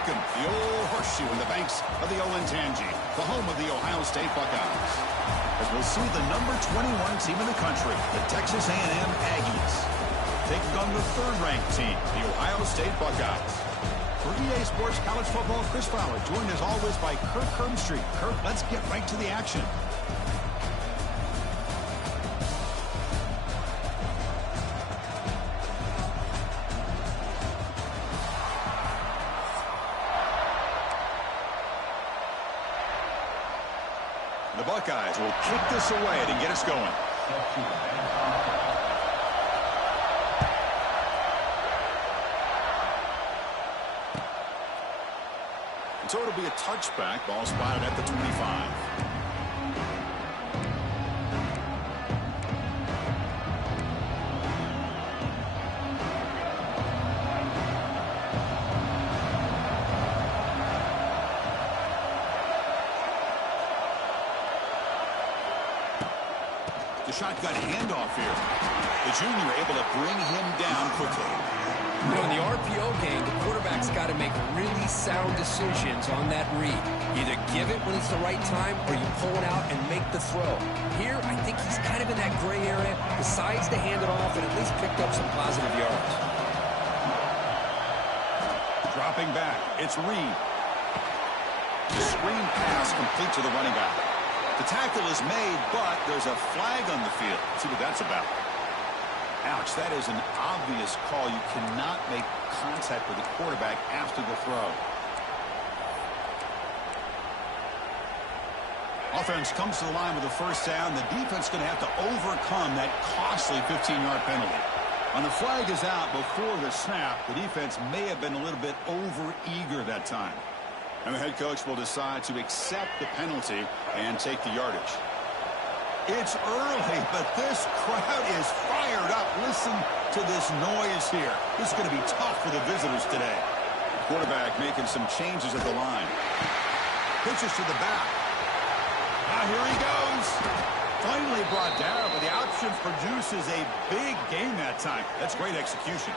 welcome the old horseshoe in the banks of the Olentangy, the home of the Ohio State Buckeyes. As we'll see the number 21 team in the country, the Texas A&M Aggies, taking on the third-ranked team, the Ohio State Buckeyes. For EA Sports College Football, Chris Fowler, joined as always by Kirk Herbstreit. Kirk, let's get right to the action. The Buckeyes will kick this away to get us going. So it'll be a touchback. Ball spotted at the 25. The shotgun handoff here. The junior able to bring him down quickly. You know, in the RPO game, the quarterback's got to make really sound decisions on that read. Either give it when it's the right time or you pull it out and make the throw. Here, I think he's kind of in that gray area, decides to hand it off and at least picked up some positive yards. Dropping back, it's Reed. The screen pass complete to the running back. The tackle is made, but there's a flag on the field. Let's see what that's about. Ouch, that is an obvious call. You cannot make contact with the quarterback after the throw. Offense comes to the line with a first down. The defense is going to have to overcome that costly 15-yard penalty. On the flag is out before the snap. The defense may have been a little bit over-eager that time. And the head coach will decide to accept the penalty and take the yardage. It's early, but this crowd is fired up. Listen to this noise here. This is going to be tough for the visitors today. Quarterback making some changes at the line. Pitches to the back. Now here he goes. Finally brought down, but the option produces a big gain that time. That's great execution.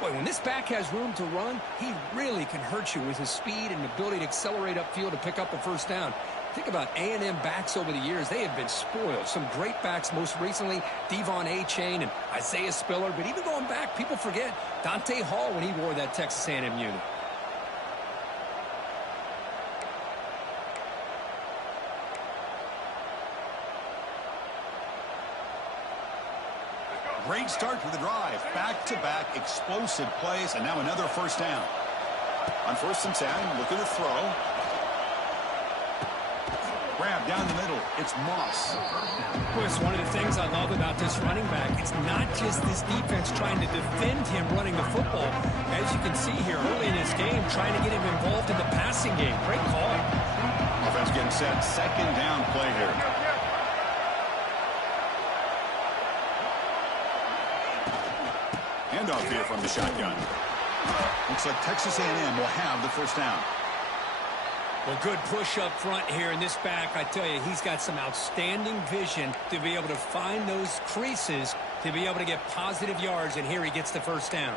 Boy, when this back has room to run, he really can hurt you with his speed and ability to accelerate upfield to pick up a first down. Think about A&M backs over the years. They have been spoiled. Some great backs, most recently, Devon A-Chain and Isaiah Spiller. But even going back, people forget Dante Hall when he wore that Texas A&M unit. Great start for the drive. Back-to-back explosive plays, and now another first down. On 1st and 10, looking to throw. Grab down the middle. It's Moss. Boy, it's one of the things I love about this running back. It's not just this defense trying to defend him running the football. As you can see here early in this game, trying to get him involved in the passing game. Great call. Offense getting set. Second down play here. Handoff here from the shotgun. Looks like Texas A&M will have the first down. Well, good push up front here in this back. I tell you, he's got some outstanding vision to be able to find those creases, to be able to get positive yards, and here he gets the first down.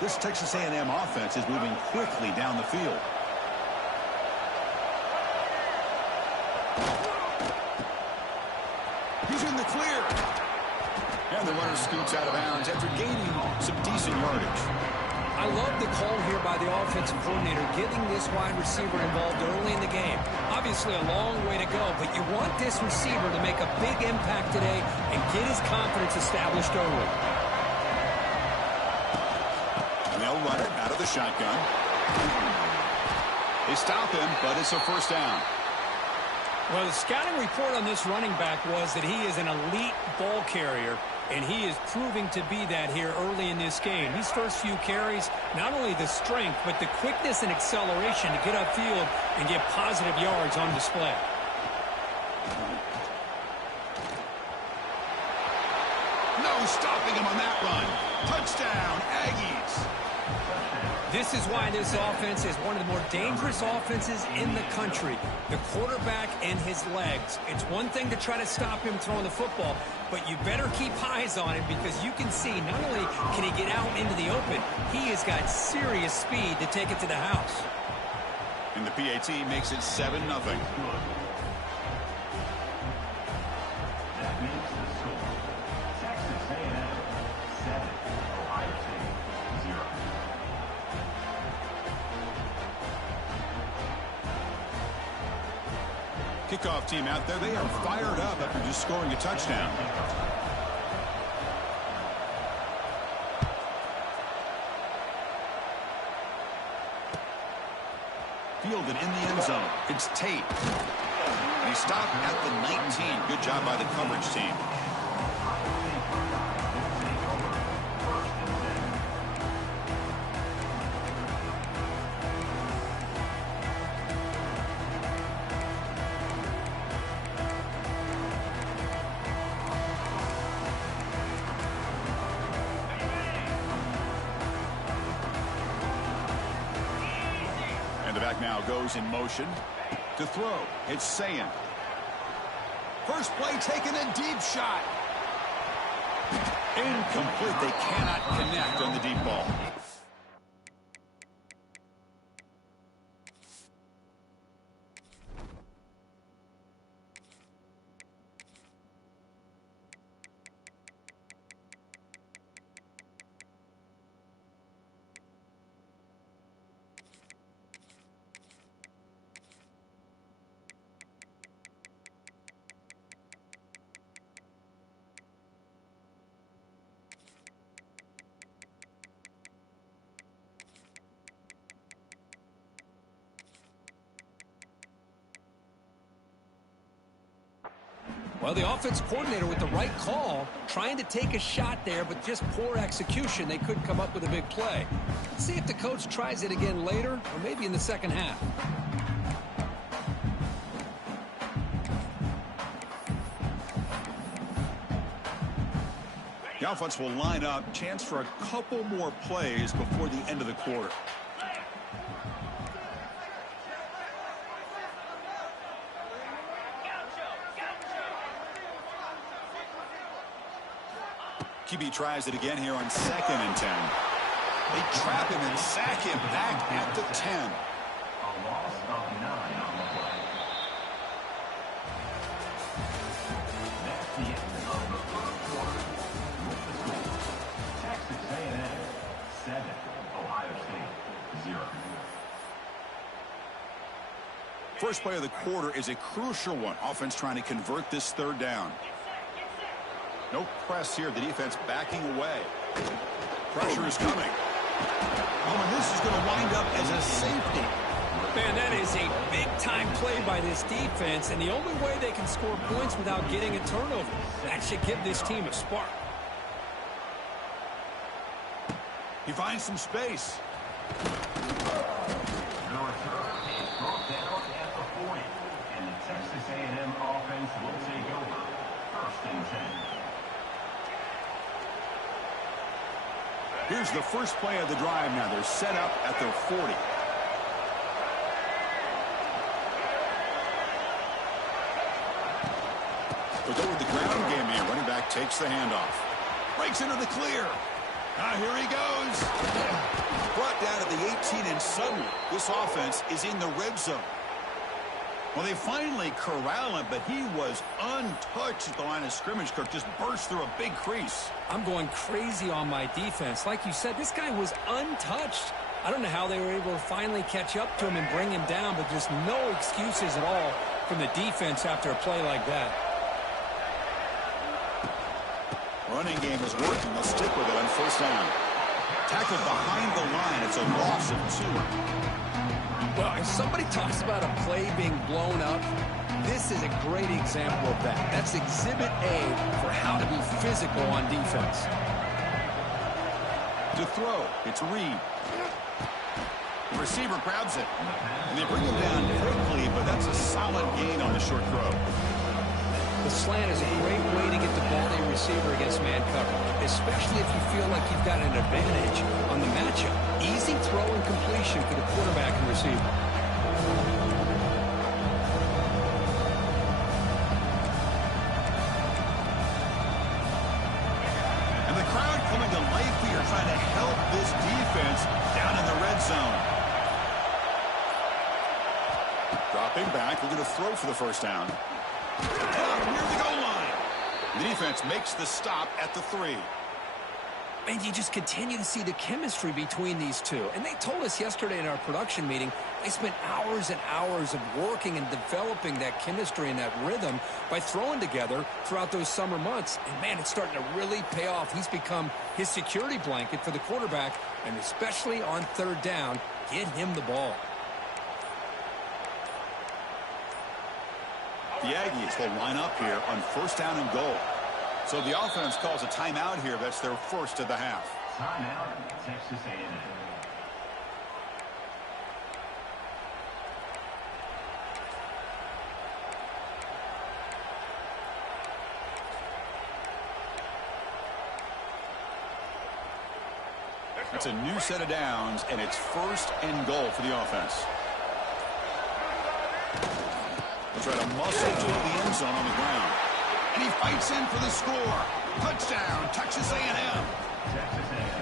This Texas A&M offense is moving quickly down the field. He's in the clear. And the runner scoots out of bounds after gaining some decent yardage. I love the call here by the offensive coordinator, getting this wide receiver involved early in the game. Obviously a long way to go, but you want this receiver to make a big impact today and get his confidence established early. And they'll run it out of the shotgun. They stop him, but it's a first down. Well, the scouting report on this running back was that he is an elite ball carrier, and he is proving to be that here early in this game. These first few carries, not only the strength, but the quickness and acceleration to get upfield and get positive yards on display. No stopping him on that run. Touchdown, Aggies. This is why this offense is one of the more dangerous offenses in the country. The quarterback and his legs. It's one thing to try to stop him throwing the football, but you better keep eyes on him because you can see not only can he get out into the open, he has got serious speed to take it to the house. And the PAT makes it 7-0. Kickoff team out there. They are fired up after just scoring a touchdown. Fielded in the end zone. It's Tate. And he stopped at the 19. Good job by the coverage team. And the back now goes in motion to throw. It's Sayan. First play taking a deep shot. Incomplete. They cannot connect on the deep ball. Well, the offense coordinator with the right call, trying to take a shot there, but just poor execution. They couldn't come up with a big play. Let's see if the coach tries it again later, or maybe in the second half. The offense will line up. Chance for a couple more plays before the end of the quarter. QB tries it again here on 2nd and 10. They trap him and sack him back at the 10. A loss of 9 on the play. That's the end of the first quarter. With the score, Texas A&M 7, Ohio State 0. First play of the quarter is a crucial one. Offense trying to convert this third down. No press here. The defense backing away. Pressure is coming. Oh, and this is going to wind up as a safety. Man, that is a big-time play by this defense, and the only way they can score points without getting a turnover. That should give this team a spark. He finds some space. The return is brought down at the 40, and the Texas A&M offense will take over. 1st and 10. Here's the first play of the drive now. They're set up at their 40. They'll go with the ground game here. Running back takes the handoff. Breaks into the clear. Here he goes. Brought down at the 18, and suddenly this offense is in the red zone. Well, they finally corral him, but he was untouched at the line of scrimmage. Kirk just burst through a big crease. I'm going crazy on my defense. Like you said, this guy was untouched. I don't know how they were able to finally catch up to him and bring him down, but just no excuses at all from the defense after a play like that. Running game is working. They'll stick with it on 1st down. Tackled behind the line. It's a loss of 2. Well, if somebody talks about a play being blown up, this is a great example of that. That's Exhibit A for how to be physical on defense. To throw, it's Reed. The receiver grabs it. And they bring him down quickly, but that's a solid gain on the short throw. The The slant is a great way to get the ball to your receiver against man coverage, especially if you feel like you've got an advantage on the matchup. Easy throw and completion for the quarterback and receiver. And the crowd coming to life here, trying to help this defense down in the red zone. Dropping back, looking to throw for the first down. Near the goal line. The defense makes the stop at the 3. And you just continue to see the chemistry between these two. And they told us yesterday in our production meeting, they spent hours and hours of working and developing that chemistry and that rhythm by throwing together throughout those summer months. And, man, it's starting to really pay off. He's become his security blanket for the quarterback, and especially on third down, get him the ball. The Aggies will line up here on first down and goal. So the offense calls a timeout here. That's their first of the half. Timeout, Texas A&M. That's a new set of downs, and it's first and goal for the offense. They'll try to muscle to the end zone on the ground. And he fights in for the score. Touchdown, Texas A&M.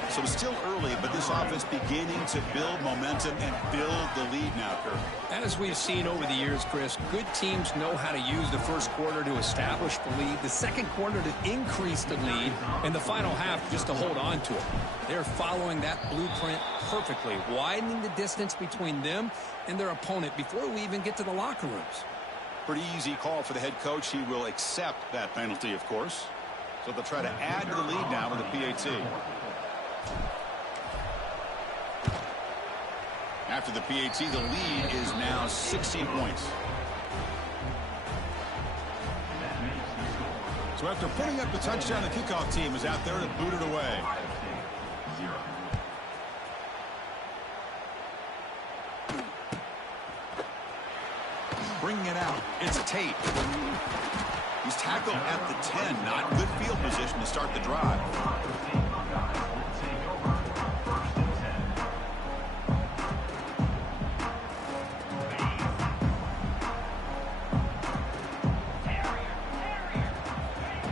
So it's still early, but this offense beginning to build momentum and build the lead now, Kirk. As we've seen over the years, Chris, good teams know how to use the first quarter to establish the lead, the second quarter to increase the lead, and the final half just to hold on to it. They're following that blueprint perfectly, widening the distance between them and their opponent before we even get to the locker rooms. Pretty easy call for the head coach. He will accept that penalty, of course. So they'll try to add to the lead now with a PAT. After the PAT, the lead is now 16 points. So after putting up the touchdown, the kickoff team is out there to boot it away. Bringing it out, it's Tate. He's tackled at the 10, not good field position to start the drive.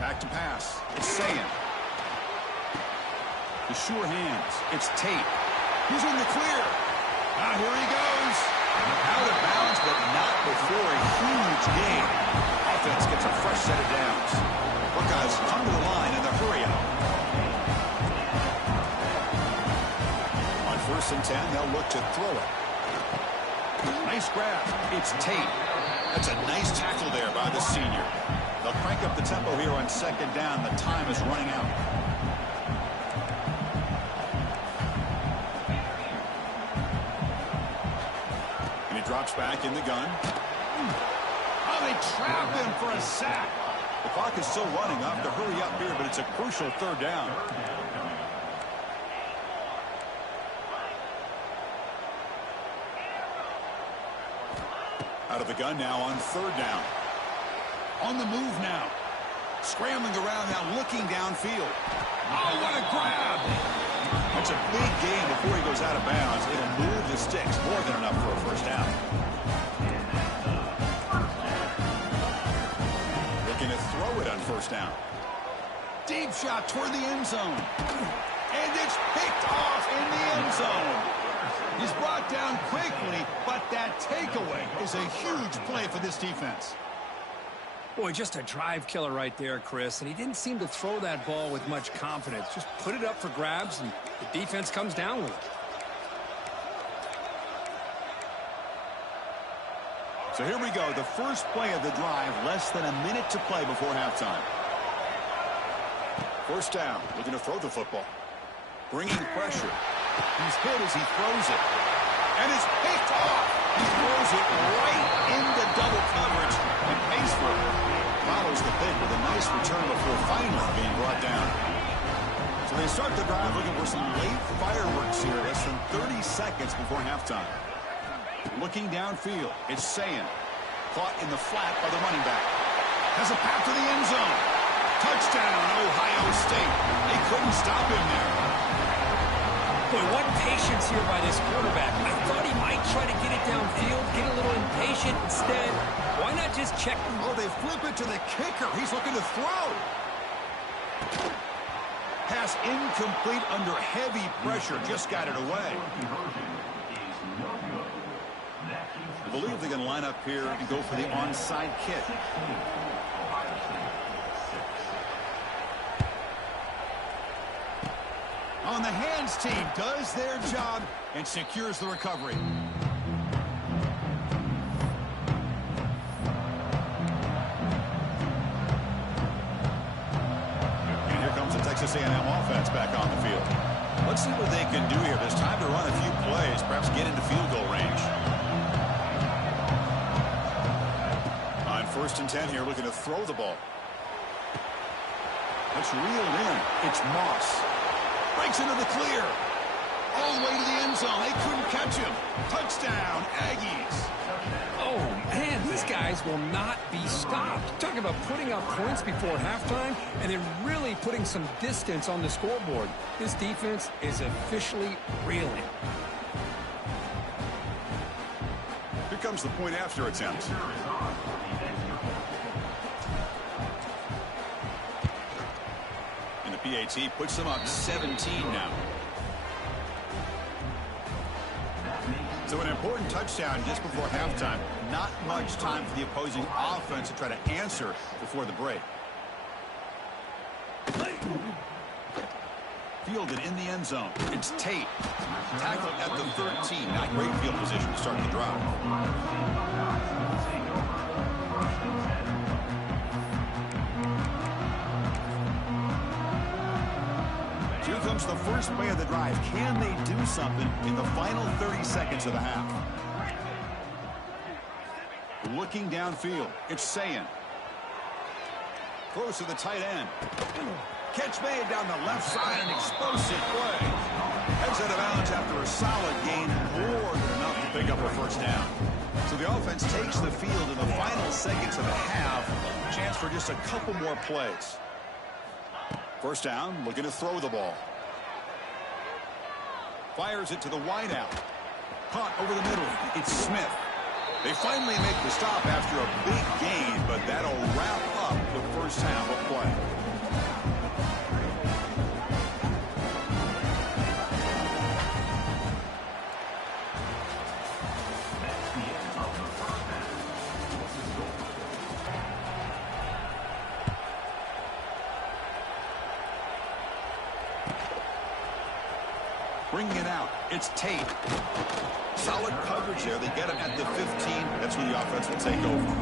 Back to pass, it's Sayan. The sure hands, it's Tate. He's in the clear. Now here he goes. Out of bounds, but not before a huge gain. Offense gets a fresh set of downs. Buckeyes come to the line in the hurry up. On first and 10, they'll look to throw it. Nice grab. It's Tate. That's a nice tackle there by the senior. They'll crank up the tempo here on second down. The time is running out. Drops back in the gun. Oh, they trap him for a sack. The clock is still running. Off to hurry up here, but it's a crucial third down. Out of the gun now on third down. On the move now. Scrambling around now, looking downfield. Oh, what a grab! That's a big gain before he goes out of bounds. It'll move the sticks, more than enough for a first down. Looking to throw it on first down. Deep shot toward the end zone. And it's picked off in the end zone. He's brought down quickly, but that takeaway is a huge play for this defense. Boy, just a drive killer right there, Chris. And he didn't seem to throw that ball with much confidence. Just put it up for grabs, and the defense comes down with it. So here we go. The first play of the drive, less than a minute to play before halftime. First down, looking to throw the football. Bringing pressure. He's hit as he throws it. And it's picked off. He throws it right into double coverage and pays for it. Follows the pick with a nice return before finally being brought down. So they start the drive looking for some late fireworks here. Less than 30 seconds before halftime. Looking downfield, it's Sayan. Caught in the flat by the running back. Has a path to the end zone. Touchdown, Ohio State. They couldn't stop him there. Boy, what patience here by this quarterback. I thought he might try to get it downfield, get a little impatient. Instead, why not just check? Oh, they flip it to the kicker. He's looking to throw. Pass incomplete under heavy pressure. Just got it away. I believe they're going to line up here and go for the onside kick. On the hands team does their job and secures the recovery. And here comes the Texas A&M offense back on the field. Let's see what they can do here. There's time to run a few plays, perhaps get into field goal range. On 1st and 10 here, looking to throw the ball. It's reeled in. It's Moss. Breaks into the clear. All the way to the end zone. They couldn't catch him. Touchdown, Aggies. Oh, man, these guys will not be stopped. Talking about putting up points before halftime and then really putting some distance on the scoreboard. This defense is officially reeling. Here comes the point after attempt. And the PAT puts them up 17 now. So an important touchdown just before halftime. Not much time for the opposing offense to try to answer before the break. Fielded in the end zone. It's Tate. Tackled at the 13. Not great field position to start the drive. Here comes the first play of the drive. Can they do something in the final 30 seconds of the half? Looking downfield. It's Sayin. Close to the tight end. Catch made down the left side. An explosive play. Heads out of bounds after a solid gain. More than enough to pick up a first down. So the offense takes the field in the final seconds of the half. Chance for just a couple more plays. First down, looking to throw the ball. Fires it to the wideout. Caught over the middle. It's Smith. They finally make the stop after a big gain, but that'll wrap up the first half of play. Bringing it out. It's Tate. Solid coverage there. They get him at the 15. That's where the offense will take over.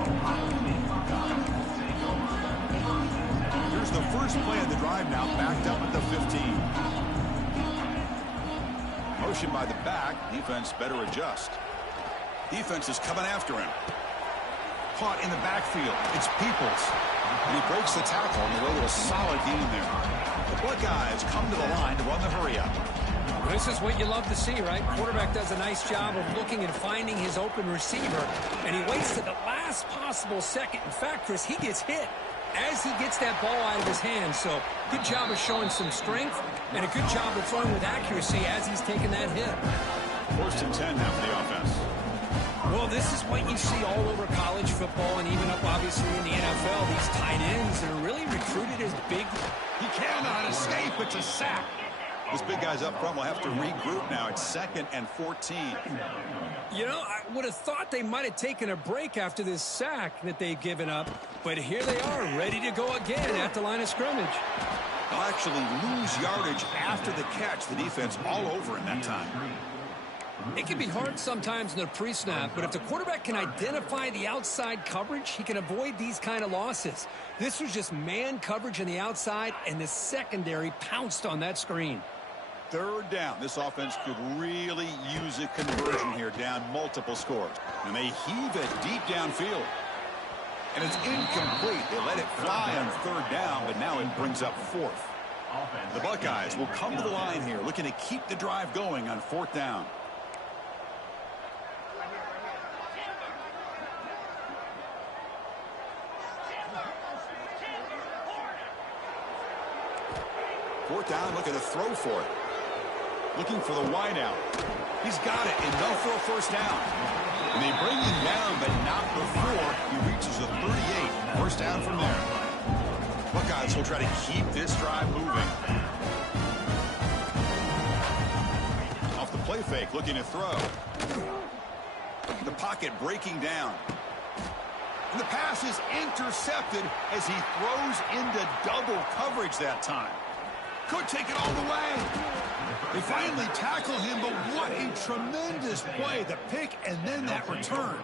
Here's the first play of the drive now, backed up at the 15. Motion by the back. Defense better adjust. Defense is coming after him. Caught in the backfield. It's Peoples. And he breaks the tackle on the way to a solid gain there. The Buckeyes come to the line to run the hurry-up. This is what you love to see, right? Quarterback does a nice job of looking and finding his open receiver, and he waits to the last possible second. In fact, Chris, he gets hit as he gets that ball out of his hands. So good job of showing some strength and a good job of throwing with accuracy as he's taking that hit. 1st and 10 now for the offense. Well, this is what you see all over college football and even up, obviously, in the NFL. These tight ends that are really recruited as big. He cannot escape. It's a sack. This big guy's up front will have to regroup now. It's 2nd and 14. You know, I would have thought they might have taken a break after this sack that they've given up. But here they are, ready to go again at the line of scrimmage. They'll actually lose yardage after the catch. The defense all over in that time. It can be hard sometimes in the pre-snap, but if the quarterback can identify the outside coverage, he can avoid these kind of losses. This was just man coverage on the outside, and the secondary pounced on that screen. 3rd down. This offense could really use a conversion here, down multiple scores. And they heave it deep downfield. And it's incomplete. They let it fly on 3rd down, but now it brings up 4th. The Buckeyes will come to the line here, looking to keep the drive going on 4th down. Fourth down, looking to throw for it. Looking for the wide out. He's got it, enough for a first down. And they bring him down, but not before he reaches the 38. First down from there. Buckeyes will try to keep this drive moving. Off the play fake, looking to throw. The pocket breaking down. And the pass is intercepted as he throws into double coverage that time. Could take it all the way. They finally tackle him, but what a tremendous play. The pick and then that return.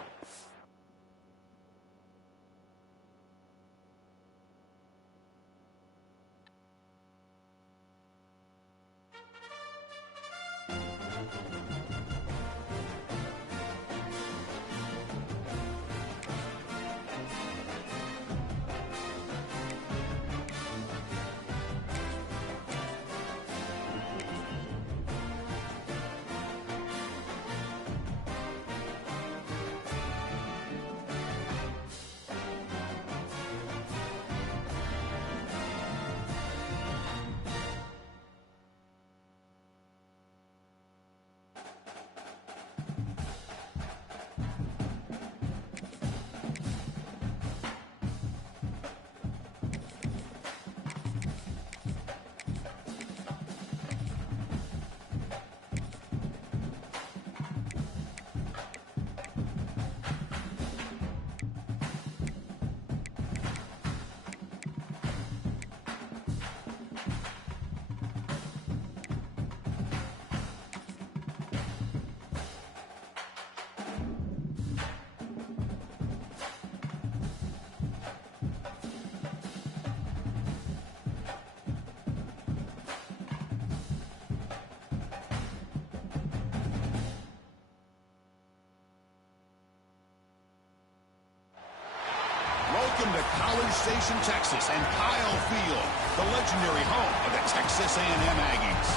Welcome to College Station, Texas, and Kyle Field, the legendary home of the Texas A&M Aggies.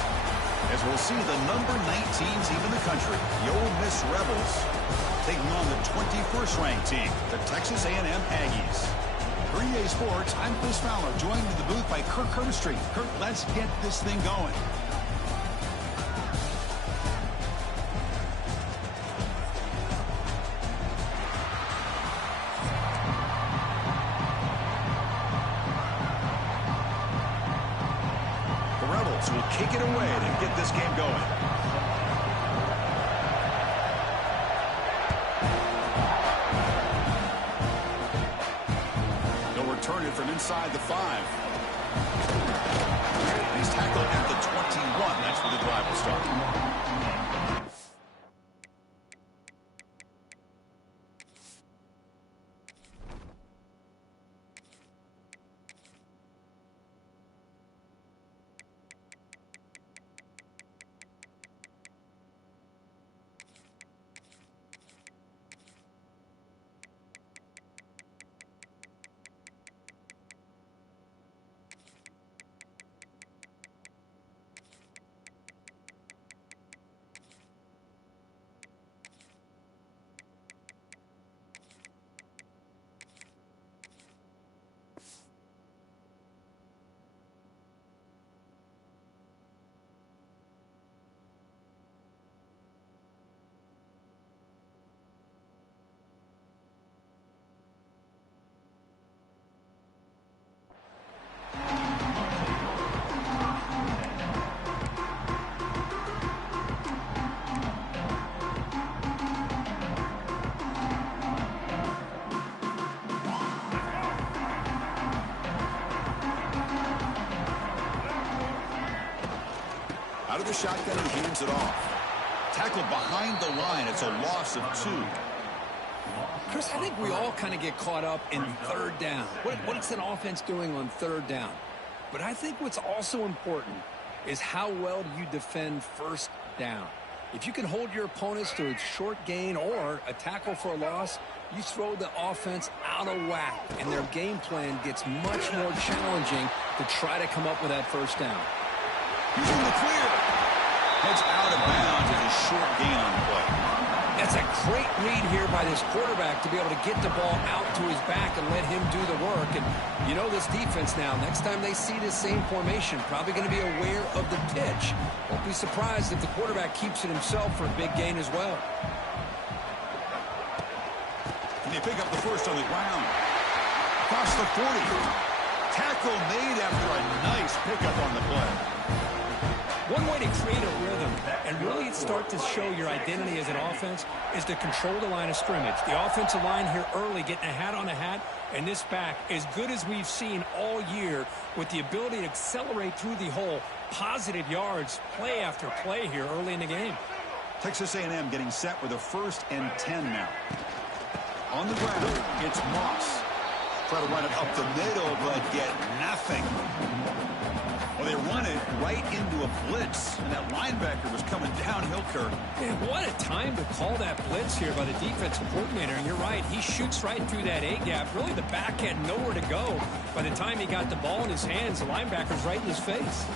As we'll see the number 19 team in the country, the Ole Miss Rebels, taking on the 21st ranked team, the Texas A&M Aggies. For EA Sports, I'm Chris Fowler, joined in the booth by Kirk Herbstreit. Kirk, let's get this thing going. Will kick it away to get this game going. They'll return it from inside the 5. He's tackled at the 21. That's where the drive will start. Out of the shotgun, he hands it off. Tackled behind the line. It's a loss of 2. Chris, I think we all kind of get caught up in third down. What's an offense doing on third down? But I think what's also important is how well do you defend first down. If you can hold your opponents to a short gain or a tackle for a loss, you throw the offense out of whack, and their game plan gets much more challenging to try to come up with that first down. He's in the clear. Heads out of bounds as a short gain on the play. That's a great read here by this quarterback to be able to get the ball out to his back and let him do the work. And you know this defense now, next time they see this same formation, probably going to be aware of the pitch. Won't be surprised if the quarterback keeps it himself for a big gain as well. And they pick up the first on the ground. Across the 40. Tackle made after a nice pickup on the play. One way to create a rhythm and really start to show your identity as an offense is to control the line of scrimmage. The offensive line here early getting a hat on a hat, and this back as good as we've seen all year with the ability to accelerate through the hole. Positive yards, play after play here early in the game. Texas A&M getting set with a 1st and 10 now. On the ground, it's Moss. Try to run it up the middle, but get nothing. Well, they run it right into a blitz, and that linebacker was coming downhill, Kirk. Man, what a time to call that blitz here by the defensive coordinator. And you're right, he shoots right through that A-gap. Really, the back had nowhere to go. By the time he got the ball in his hands, the linebacker's right in his face.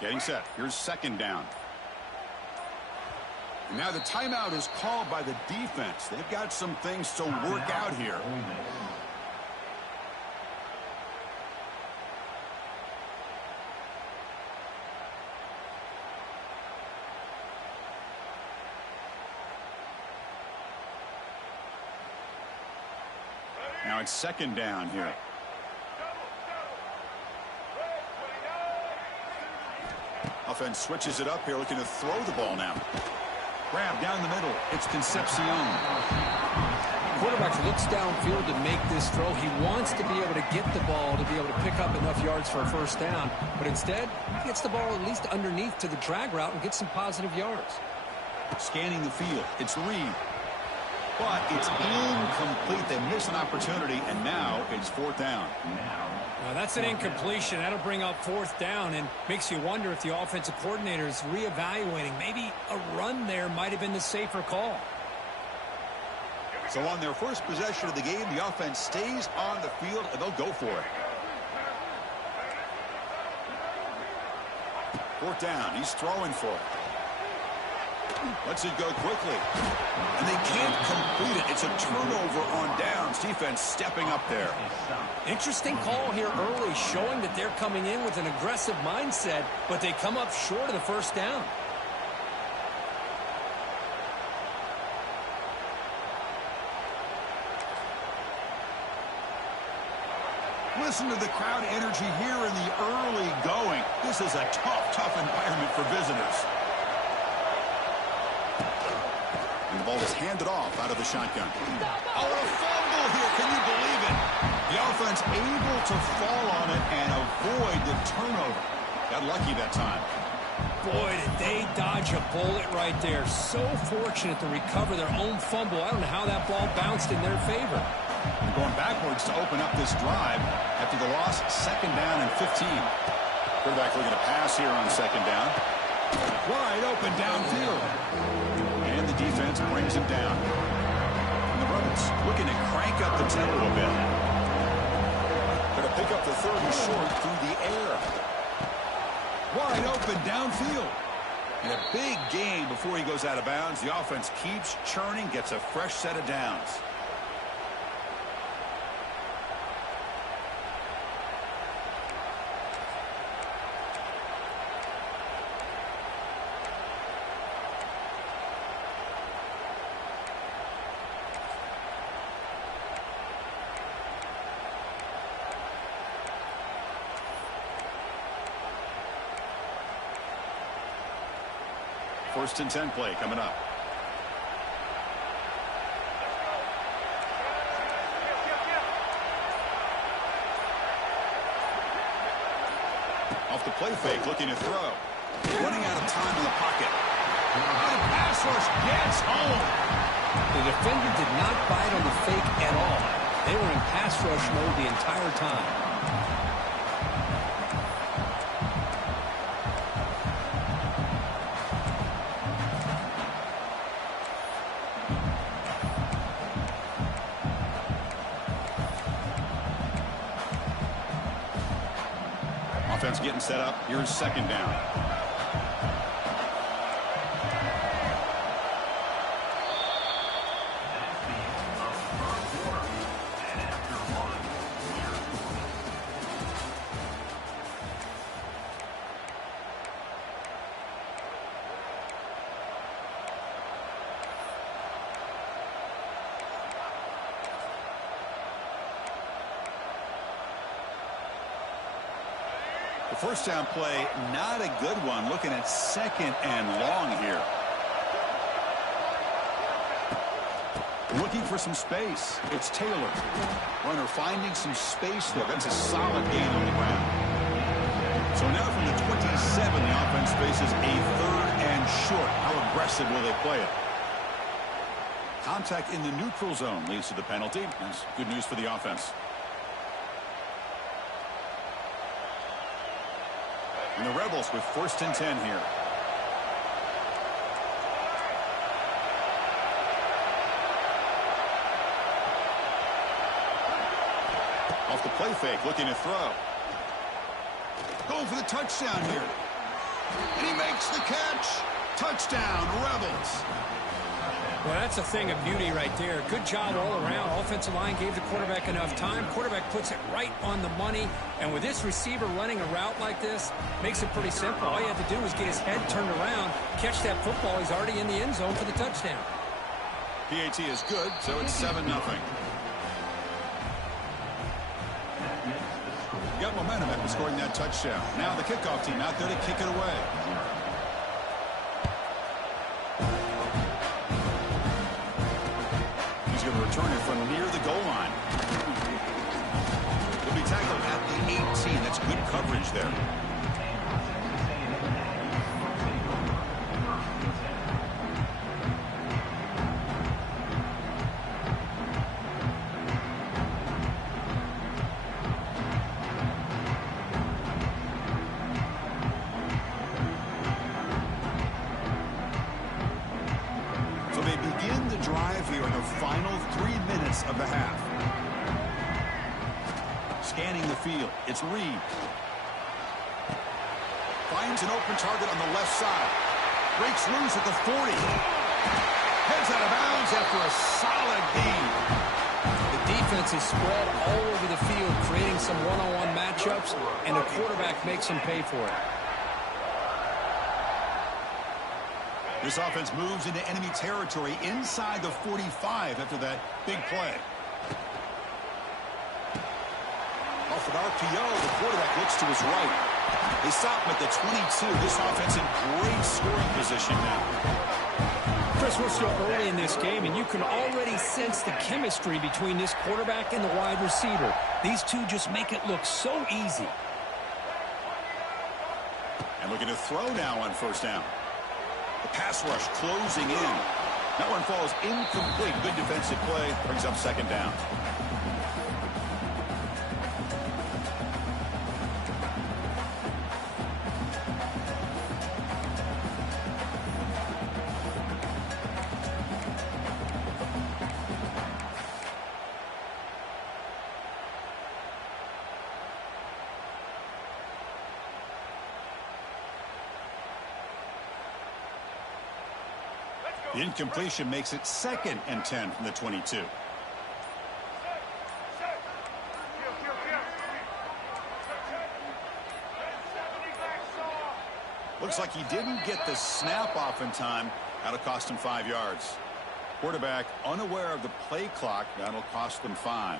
Getting set. Here's 2nd down. And now the timeout is called by the defense. They've got some things to work out here. Now it's 2nd down here. Offense switches it up here, looking to throw the ball now. Grab down the middle. It's Concepcion. Quarterback looks downfield to make this throw. He wants to be able to get the ball to be able to pick up enough yards for a 1st down. But instead, he gets the ball at least underneath to the drag route and gets some positive yards. Scanning the field. It's Reed. But it's incomplete. They miss an opportunity, and now it's 4th down. Now that's an incompletion. That'll bring up 4th down and makes you wonder if the offensive coordinator is reevaluating. Maybe a run there might have been the safer call. So on their first possession of the game, the offense stays on the field, and they'll go for it. 4th down. He's throwing for it. Lets it go quickly. And they can't complete it. It's a turnover on downs. Defense stepping up there. Interesting call here early, showing that they're coming in with an aggressive mindset, but they come up short of the 1st down. Listen to the crowd energy here in the early going. This is a tough environment for visitors. And the ball is handed off out of the shotgun. Oh, a fumble here. Can you believe it? The offense able to fall on it and avoid the turnover. Got lucky that time. Boy, did they dodge a bullet right there. So fortunate to recover their own fumble. I don't know how that ball bounced in their favor. And going backwards to open up this drive after the loss. 2nd down and 15. Quarterback looking to pass here on 2nd down. Wide open downfield. And the defense brings him down. And the Rebels looking to crank up the tempo a bit. Going to pick up the 30 short through the air. Wide open downfield. And a big gain before he goes out of bounds. The offense keeps churning, gets a fresh set of downs. First and 10 play coming up. Off the play fake, looking to throw. Running out of time in the pocket. And pass rush gets home. The defender did not bite on the fake at all. They were in pass rush mode the entire time. Offense getting set up. Here's second down. The first down play, not a good one. Looking at second and long here. Looking for some space. It's Taylor. Runner finding some space there. That's a solid gain on the ground. So now from the 27, the offense faces a third and short. How aggressive will they play it? Contact in the neutral zone leads to the penalty. That's good news for the offense. And the Rebels with 1st and 10 here. Off the play fake, looking to throw. Going for the touchdown here. And he makes the catch. Touchdown, Rebels. Well, that's a thing of beauty right there. Good job all around. Offensive line gave the quarterback enough time. Quarterback puts it right on the money. And with this receiver running a route like this, makes it pretty simple. All you have to do is get his head turned around, catch that football. He's already in the end zone for the touchdown. PAT is good, so it's 7-0. Got momentum after scoring that touchdown. Now the kickoff team out there to kick it away. He's going to return it from near the goal line. He'll be tackled at the 18. That's good coverage there. Of the half. Scanning the field. It's Reed. Finds an open target on the left side. Breaks loose at the 40. Heads out of bounds after a solid gain. The defense is spread all over the field, creating some one-on-one matchups, and the quarterback makes them pay for it. This offense moves into enemy territory inside the 45 after that big play. Off an RPO, the quarterback looks to his right. They stop him at the 22. This offense in great scoring position now. Chris, we're still early in this game, and you can already sense the chemistry between this quarterback and the wide receiver. These two just make it look so easy. And looking to throw now on first down. The pass rush closing in. That one falls incomplete. Good defensive play. Brings up second down. The incompletion makes it 2nd and 10 from the 22. Looks like he didn't get the snap off in time. That'll cost him 5 yards. Quarterback unaware of the play clock. That'll cost them 5.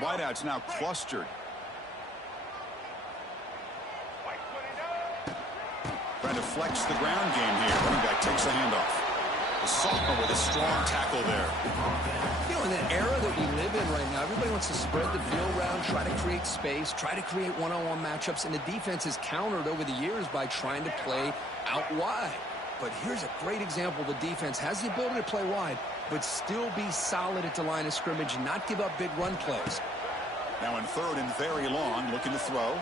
Wideouts now clustered. Trying to flex the ground game here. Running back takes the handoff. The sophomore with a strong tackle there. You know, in the era that we live in right now, everybody wants to spread the field around, try to create space, try to create one-on-one matchups, and the defense is countered over the years by trying to play out wide. But here's a great example. The defense has the ability to play wide, but still be solid at the line of scrimmage and not give up big run plays. Now in 3rd and very long, looking to throw.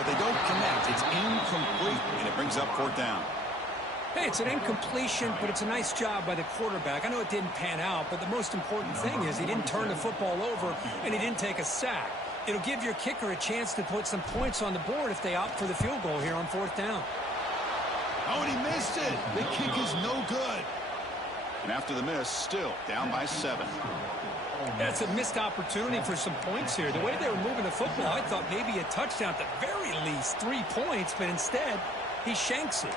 but they don't connect. It's incomplete, and it brings up 4th down. Hey, it's an incompletion, but it's a nice job by the quarterback. I know it didn't pan out, but the most important thing is he didn't turn the football over, and he didn't take a sack. It'll give your kicker a chance to put some points on the board if they opt for the field goal here on 4th down. Oh, and he missed it. The kick is no good. And after the miss, still down by 7. That's a missed opportunity for some points here. The way they were moving the football, I thought maybe a touchdown at the very least, 3 points, but instead, he shanks it.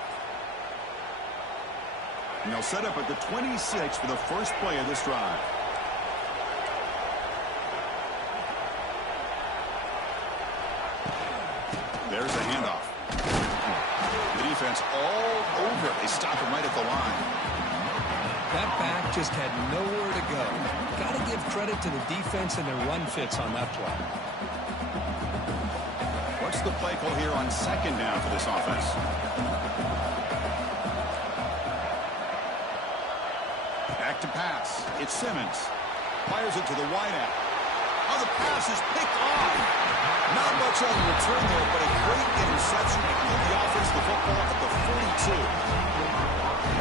And they'll set up at the 26 for the first play of this drive. There's a handoff. The defense all over it. They stop him right at the line. That back just had nowhere to go. Got to give credit to the defense and their run fits on that play. What's the play call here on 2nd down for this offense? Back to pass. It's Simmons. Fires it to the wideout. Oh, the pass is picked off. Not much on the return there, but a great interception to give the offense the football at the 42.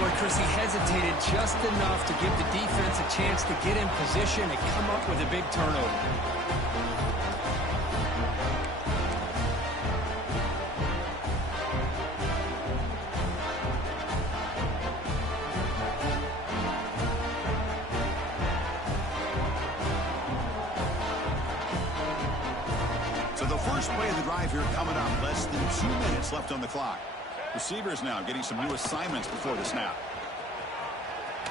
Boy, Chris, he hesitated just enough to give the defense a chance to get in position and come up with a big turnover. So the first play of the drive here coming up. Less than 2 minutes left on the clock. Receivers now getting some new assignments before the snap.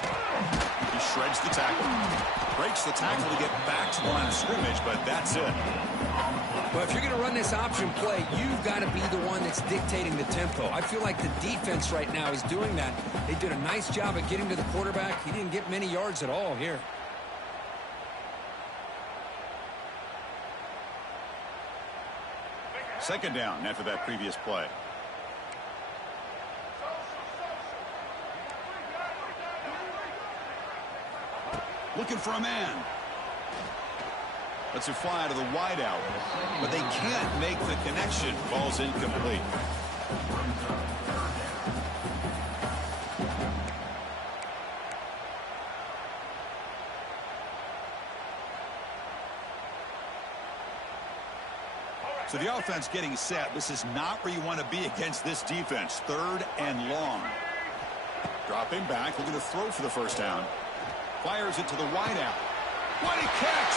He shreds the tackle. Breaks the tackle to get back to the line of scrimmage, but that's it. Well, if you're going to run this option play, you've got to be the one that's dictating the tempo. I feel like the defense right now is doing that. They did a nice job at getting to the quarterback. He didn't get many yards at all here. Second down after that previous play. Looking for a man. Lets it fly to the wideout. But they can't make the connection. Ball's incomplete. So the offense getting set. This is not where you want to be against this defense. 3rd and long. Dropping back, looking to throw for the first down. Fires it to the wideout. What a catch!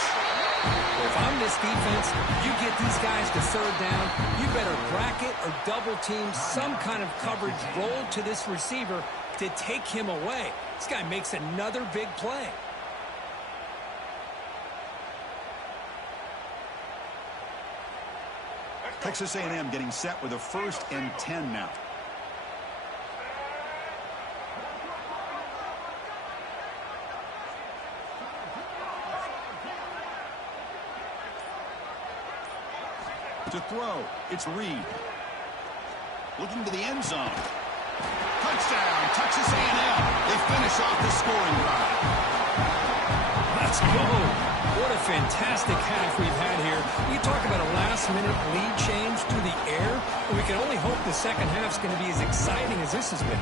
Well, if I'm this defense, you get these guys to 3rd down, you better bracket or double team some kind of coverage roll to this receiver to take him away. This guy makes another big play. Texas A&M getting set with a 1st and 10 now. To throw, it's Reed. Looking to the end zone. Touchdown, Texas A&M. They finish off the scoring drive. Let's go. What a fantastic half we've had here. You talk about a last-minute lead change through the air, and we can only hope the second half's going to be as exciting as this has been.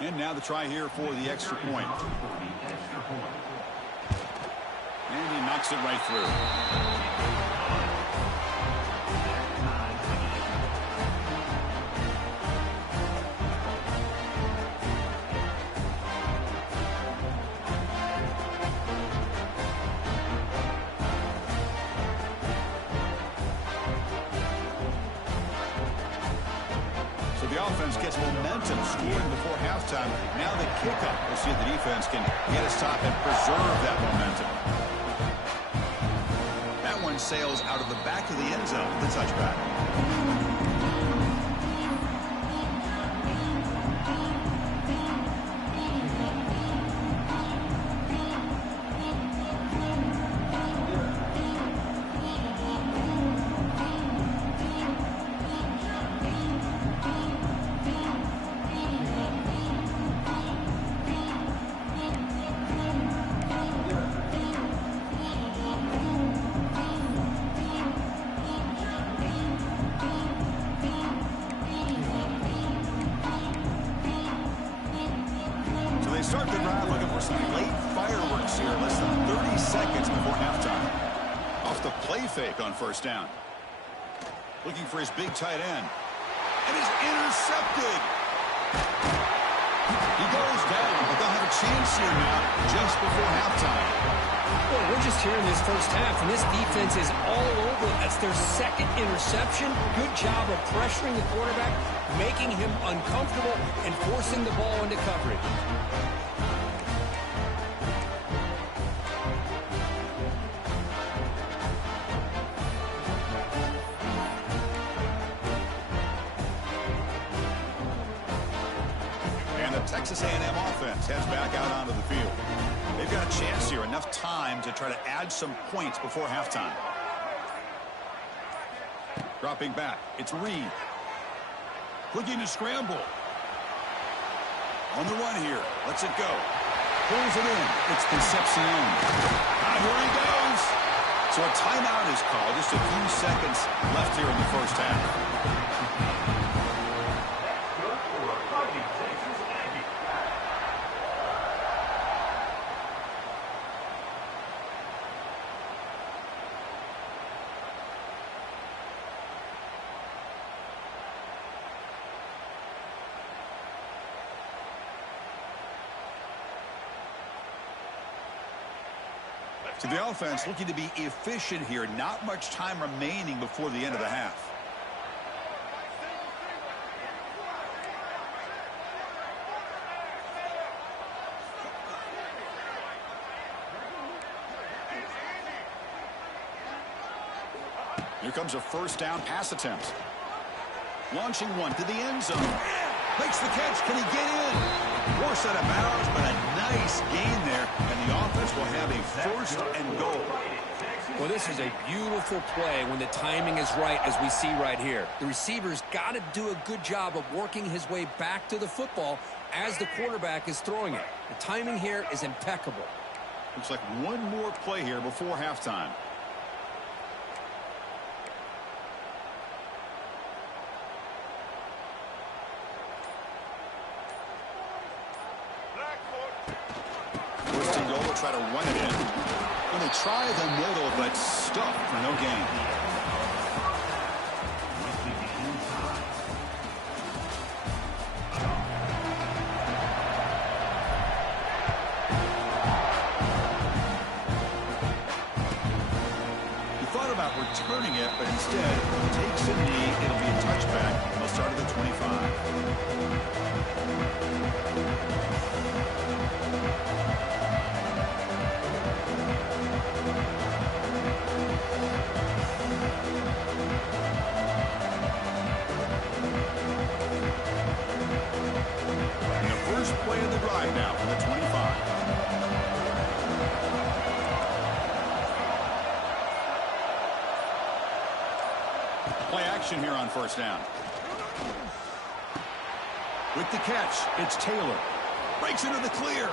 And now the try here for the extra point. And he knocks it right through. The offense gets momentum scoring before halftime. Now the kickoff. We'll see if the defense can get a stop and preserve that momentum. That one sails out of the back of the end zone with the touchback. chance here. Less than 30 seconds before halftime. Off the play fake on first down. Looking for his big tight end. And he's intercepted. He goes down, but they'll have a chance here now just before halftime. Well, we're just here in this first half, and this defense is all over. That's their second interception. Good job of pressuring the quarterback, making him uncomfortable, and forcing the ball into coverage. Texas A&M offense heads back out onto the field. They've got a chance here, enough time to try to add some points before halftime. Dropping back, it's Reed. Looking to scramble. On the run here, lets it go. Pulls it in, it's Concepcion. Here he goes. So a timeout is called, just a few seconds left here in the first half. To the offense, looking to be efficient here. Not much time remaining before the end of the half. Here comes a first down pass attempt. Launching one to the end zone. Makes the catch. Can he get in? Force out of bounds, but a nice gain there, and the offense will have a first and goal. Well, this is a beautiful play when the timing is right, as we see right here. The receiver's got to do a good job of working his way back to the football as the quarterback is throwing it. The timing here is impeccable. Looks like one more play here before halftime. Try to run it in. When they try the middle, but stuffed for no gain. He thought about returning it, but instead takes a knee. It'll be a touchback. He'll start at the 25. Play of the drive now from the 25. Play action here on first down. With the catch, it's Taylor. Breaks into the clear.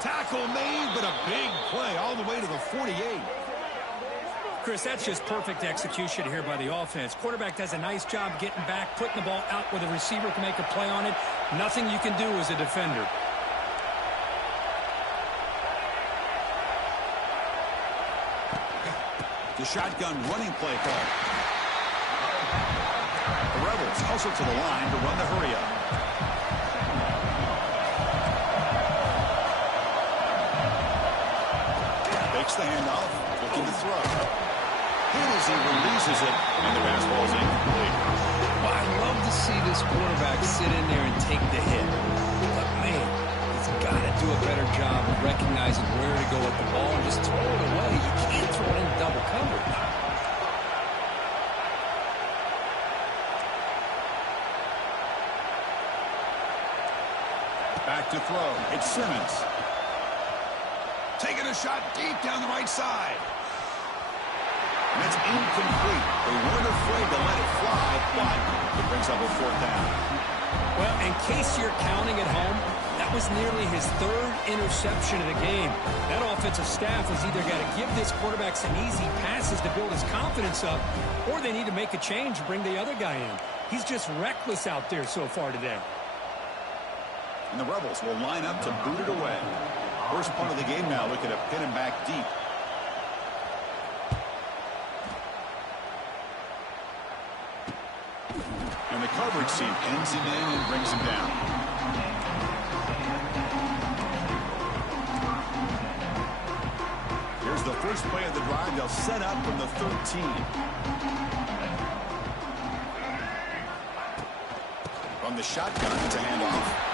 Tackle made, but a big play all the way to the 48. Chris, that's just perfect execution here by the offense. Quarterback does a nice job getting back, putting the ball out where the receiver can make a play on it. Nothing you can do as a defender. The shotgun running play call. The Rebels hustle to the line to run the hurry up. Takes the handoff, looking to throw. Hit as he releases it, and the pass ball is incomplete. Well, I love to see this quarterback sit in there and take the hit. But, man, he's got to do a better job of recognizing where to go with the ball and just throw it away. You can't throw it in double coverage. Back to throw. It's Simmons. Taking a shot deep down the right side. And it's incomplete. They weren't afraid to let it fly, but it brings up a fourth down. Well, in case you're counting at home, that was nearly his third interception of the game. That offensive staff has either got to give this quarterback some easy passes to build his confidence up, or they need to make a change and bring the other guy in. He's just reckless out there so far today. And the Rebels will line up to boot it away. First part of the game now, looking to pin him back deep. And the coverage team pins him in and brings him down. Here's the first play of the drive. They'll set up from the 13. From the shotgun, it's a handoff.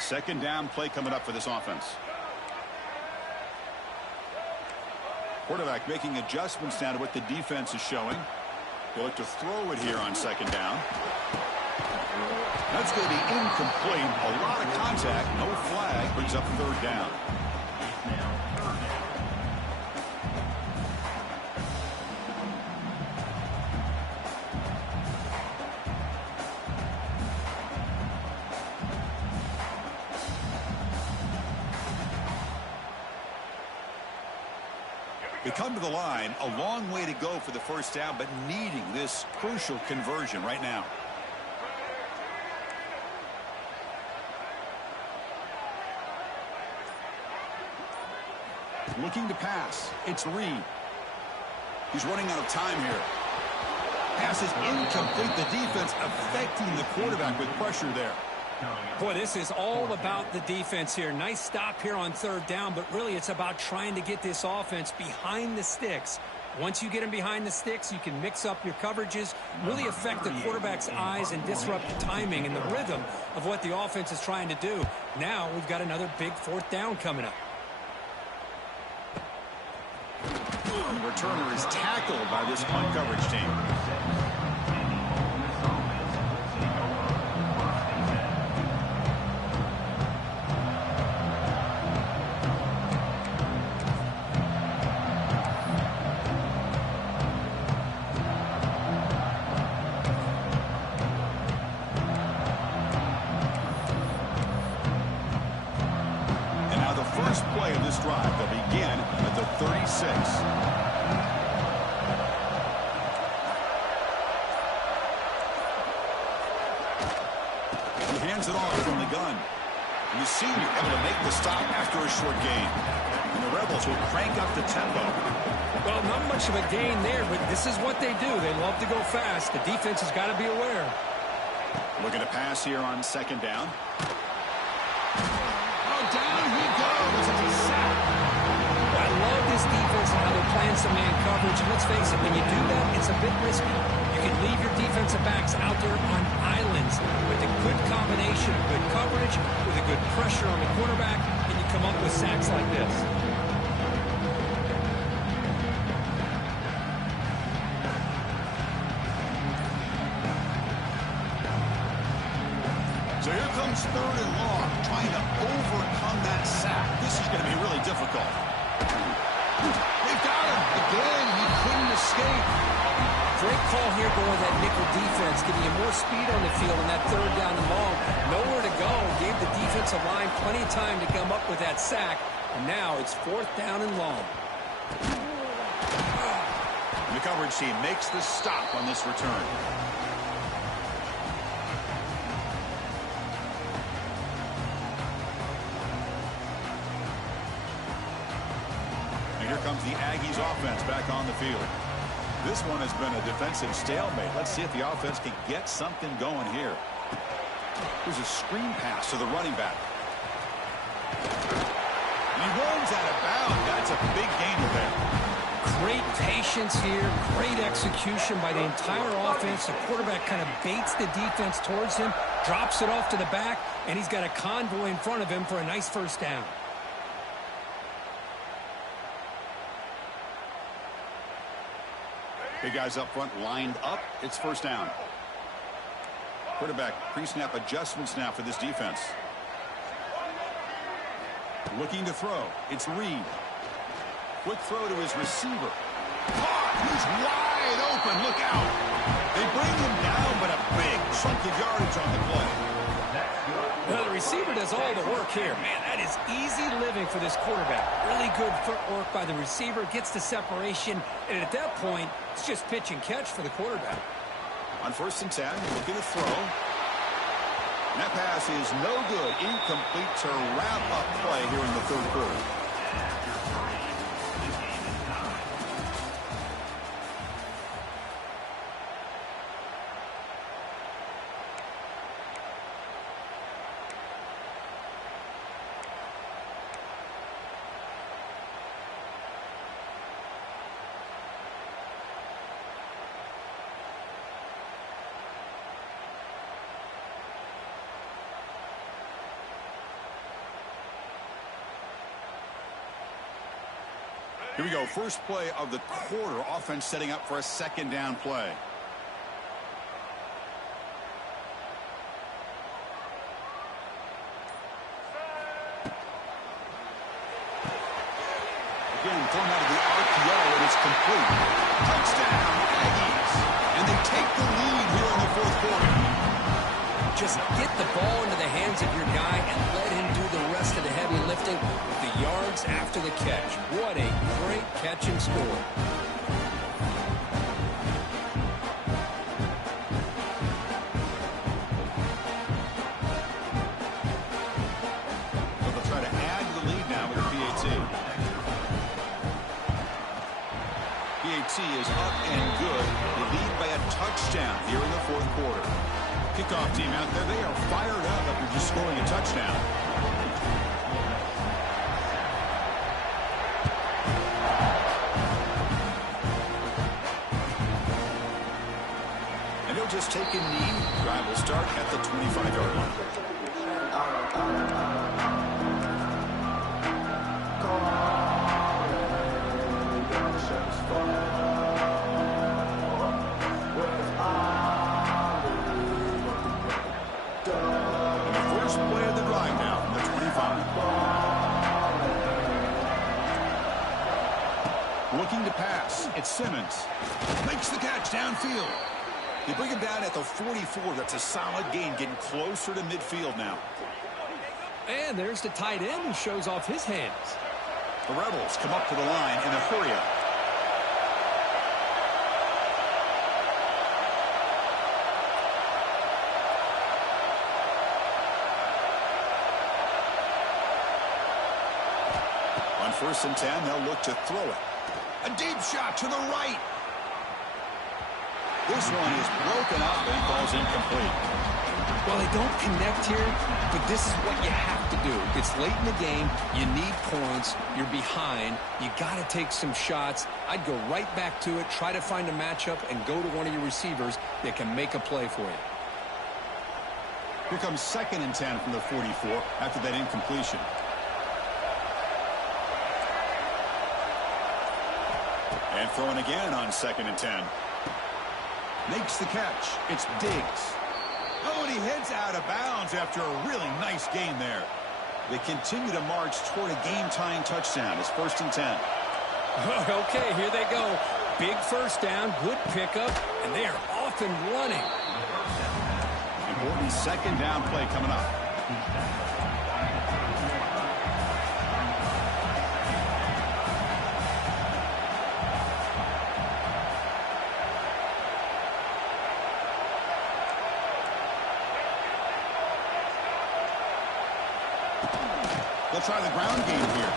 Second down play coming up for this offense. Quarterback making adjustments now to what the defense is showing. They'll look to throw it here on second down. That's going to be incomplete. A lot of contact. No flag. Brings up third down. They come to the line, a long way to go for the first down, but needing this crucial conversion right now. Looking to pass. It's Reed. He's running out of time here. Pass is incomplete. The defense affecting the quarterback with pressure there. Boy, this is all about the defense here. Nice stop here on third down, but really it's about trying to get this offense behind the sticks. Once you get them behind the sticks, you can mix up your coverages, really affect the quarterback's eyes and disrupt the timing and the rhythm of what the offense is trying to do. Now we've got another big fourth down coming up. The returner is tackled by this punt coverage team. First play of this drive. They'll begin at the 36. He hands it off from the gun. And the senior able to make the stop after a short gain. And the Rebels will crank up the tempo. Well, not much of a gain there, but this is what they do. They love to go fast. The defense has got to be aware. Looking to pass here on second down. Down he goes. It's a sack. I love this defense and how they're playing some man coverage. And let's face it, when you do that, it's a bit risky. You can leave your defensive backs out there on islands with a good combination of good coverage, with a good pressure on the quarterback, and you come up with sacks like this. So here comes third and long, trying to overcome that sack. This is going to be really difficult. They've got him. Again, he couldn't escape. Great call here going that nickel defense, giving you more speed on the field on that third down and long. Nowhere to go. Gave the defensive line plenty of time to come up with that sack. And now it's fourth down and long. And the coverage team makes the stop on this return. Here comes the Aggies offense back on the field. This one has been a defensive stalemate. Let's see if the offense can get something going here. Here's a screen pass to the running back. And he runs out of bounds. That's a big gainer there. Great patience here. Great execution by the entire offense. The quarterback kind of baits the defense towards him, drops it off to the back, and he's got a convoy in front of him for a nice first down. Big guys up front lined up. It's first down. Quarterback pre-snap adjustments now for this defense. Looking to throw. It's Reed. Quick throw to his receiver. Caught. He's wide open. Look out. They bring him down, but a Big chunk of yardage on the play. Well, the receiver does all the work here. Man, that is easy living for this quarterback. Really good footwork by the receiver, gets the separation, and at that point, it's just pitch and catch for the quarterback. On 1st and 10, looking to throw. And that pass is no good. Incomplete to wrap up play here in the 3rd quarter. Here we go. First play of the quarter. Offense setting up for a 2nd down play. Again, thrown out of the RPO, and it's complete. Touchdown, Aggies. And they take the lead here in the 4th quarter. Just get the ball into the hands of your guy and let him do the rest of the heavy lifting with the yards after the catch. What a great catch and score. They'll try to add to the lead now with PAT. PAT is up and good. They lead by a touchdown here in the 4th quarter. Kickoff team out there, they are fired up after just scoring a touchdown. And he'll just take a knee. Drive will start at the 25-yard line. Looking to pass. It's Simmons. Makes the catch downfield. They bring him down at the 44. That's a solid gain, getting closer to midfield now. And there's the tight end who shows off his hands. The Rebels come up to the line in a hurry-up. On 1st and 10, they'll look to throw it. A deep shot to the right. This one is broken up and falls incomplete. Well, they don't connect here, but this is what you have to do. It's late in the game. You need points. You're behind. You got to take some shots. I'd go right back to it, try to find a matchup, and go to one of your receivers that can make a play for you. Here comes 2nd and 10 from the 44 after that incompletion. And throwing again on 2nd and 10. Makes the catch. It's Diggs. Oh, and he heads out of bounds after a really nice gain there. They continue to march toward a game-tying touchdown. It's 1st and 10. Okay, here they go. Big first down, good pickup, and they are off and running. Important 2nd down play coming up. They'll try the ground game here.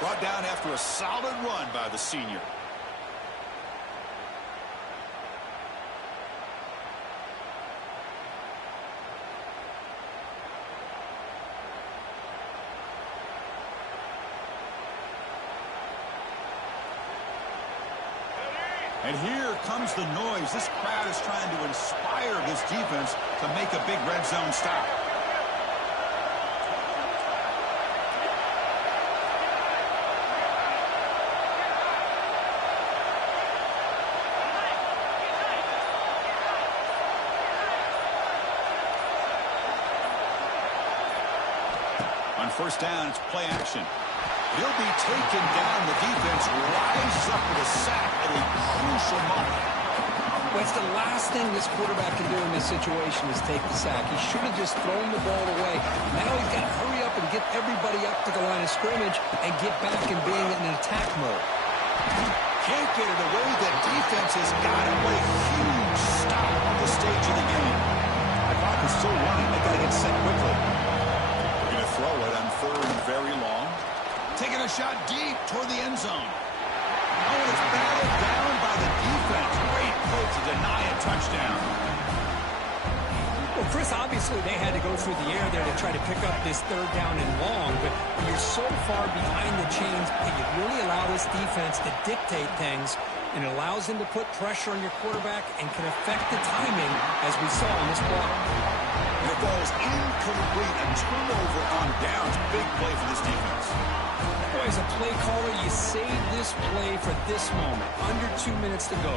Brought down after a solid run by the senior. And here comes the noise. This crowd is trying to inspire this defense to make a big red zone stop. On 1st down, it's play action. He'll be taken down. The defense rises up with a sack at a crucial moment. Well, it's the last thing this quarterback can do in this situation is take the sack. He should have just thrown the ball away. Now he's got to hurry up and get everybody up to the line of scrimmage and get back and being in an attack mode. Can't get it away. The defense has got him with a huge stop at the stage of the game. The clock is still running. They've got to get set quickly. They're going to throw it on 3rd and very long. Taking a shot deep toward the end zone. Oh, and it's battled down by the defense. Great play to deny a touchdown. Well, Chris, obviously they had to go through the air there to try to pick up this 3rd down and long, but when you're so far behind the chains, you really allow this defense to dictate things, and it allows them to put pressure on your quarterback and can affect the timing, as we saw in this play. And the ball is incomplete. A turnover on downs. Big play for this defense. Boy, as a play caller, you save this play for this moment. Under 2 minutes to go.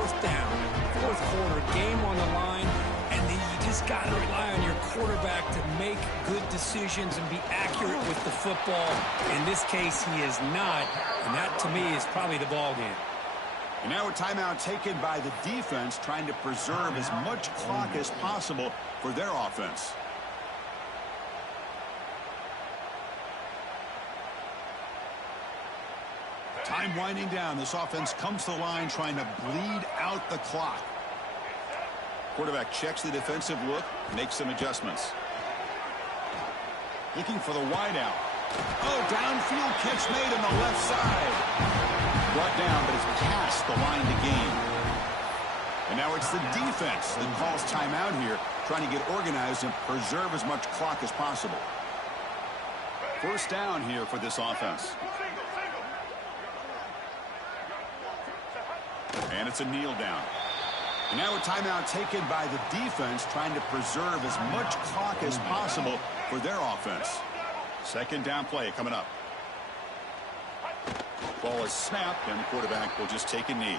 4th down. 4th quarter. Game on the line. And you just got to rely on your quarterback to make good decisions and be accurate with the football. In this case, he is not. And that, to me, is probably the ball game. And now a timeout taken by the defense, trying to preserve as much clock as possible for their offense. Time winding down. This offense comes to the line trying to bleed out the clock. Quarterback checks the defensive look, makes some adjustments. Looking for the wideout. Oh, downfield catch made on the left side. Brought down, but it's past the line to gain. And now it's the defense that calls timeout here, trying to get organized and preserve as much clock as possible. 1st down here for this offense. And it's a kneel down. And now a timeout taken by the defense, trying to preserve as much clock as possible for their offense. 2nd down play coming up. Ball is snapped, and the quarterback will just take a knee.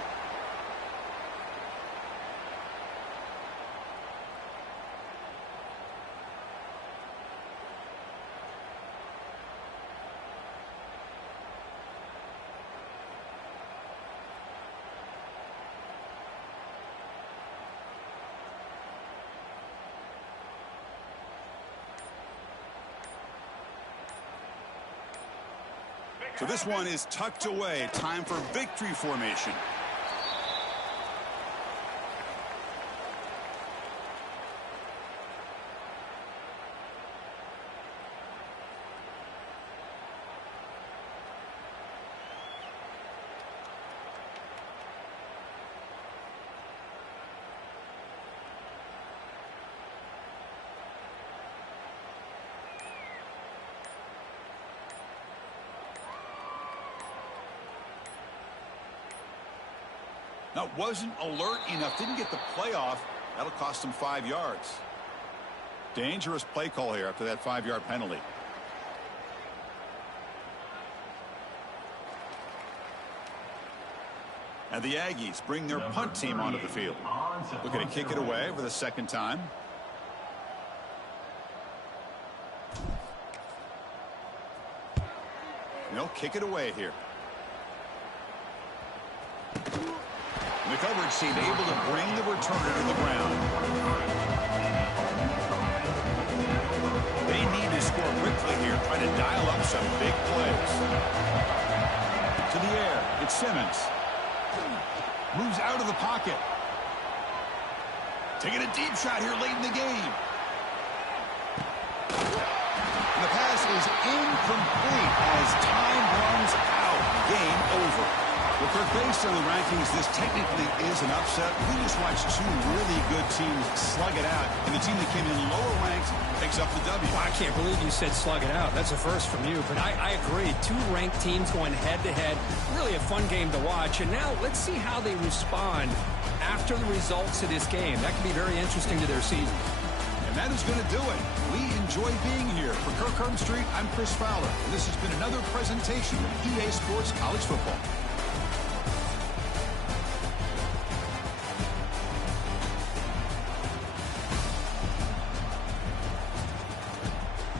So this one is tucked away. Time for victory formation. Now, wasn't alert enough, didn't get the play off. That'll cost him 5 yards. Dangerous play call here after that 5-yard penalty. And the Aggies bring their punt team onto the field. Looking to kick it away for the 2nd time. And they'll kick it away here. The coverage team able to bring the returner to the ground. They need to score quickly here, trying to dial up some big plays. To the air, it's Simmons. Moves out of the pocket. Taking a deep shot here late in the game. And the pass is incomplete as time runs out. Game over. Well, Kirk, based on the rankings, this technically is an upset. We just watched 2 really good teams slug it out, and the team that came in lower ranked picks up the W. Well, I can't believe you said slug it out. That's a first from you, but I agree. 2 ranked teams going head-to-head. Really a fun game to watch, and now let's see how they respond after the results of this game. That can be very interesting to their season. And that is going to do it. We enjoy being here. For Kirk Street, I'm Chris Fowler, and this has been another presentation of EA Sports College Football.